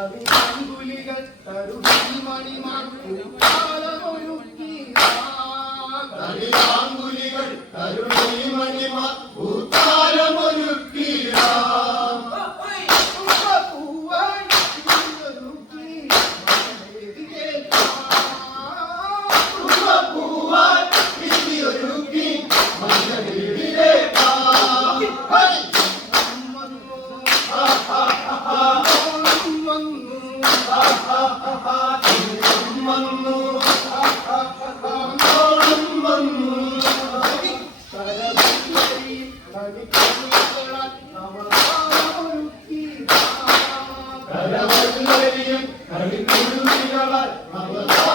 കളിയാങ്കുലികൾ കരുണി മണിമ കളിക്കുരുവികളാൽ അവർ